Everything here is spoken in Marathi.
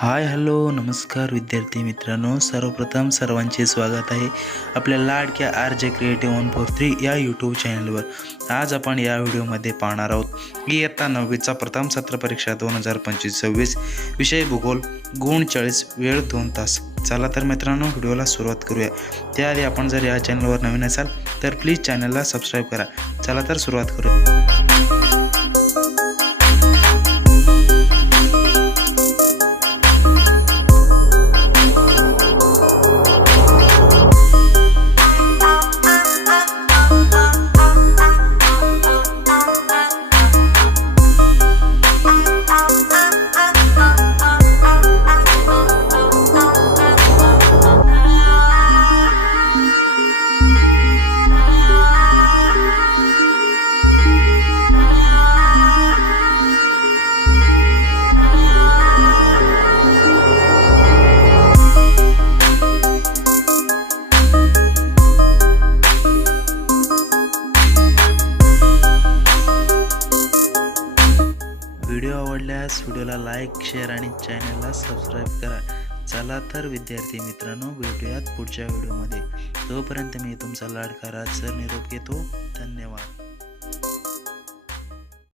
हाय हॅलो नमस्कार विद्यार्थी मित्रांनो, सर्वप्रथम सर्वांचे स्वागत आहे आपल्या लाडक्या RJ क्रिएटिव्ह 143 या यूट्यूब चॅनलवर। आज आपण या व्हिडिओमध्ये पाहणार आहोत इयत्ता 9वीचा प्रथम सत्र परीक्षा 2025-26 विषय भूगोल, गुण 40, वेळ 2 तास। चला तर मित्रांनो व्हिडिओला सुरुवात करूया। त्याआधी आपण जर या चॅनलवर नवीन असाल तर प्लीज चॅनलला सबस्क्राईब करा। चला तर सुरुवात करूया। व्हिडिओ आवडल्यास व्हिडिओला लाईक, शेअर आणि चॅनलला सबस्क्राईब करा। चला तर विद्यार्थी मित्रांनो भेटूयात पुढच्या व्हिडिओमध्ये। तोपर्यंत मी तुमचा लाडका राज सर निरोप घेतो। धन्यवाद।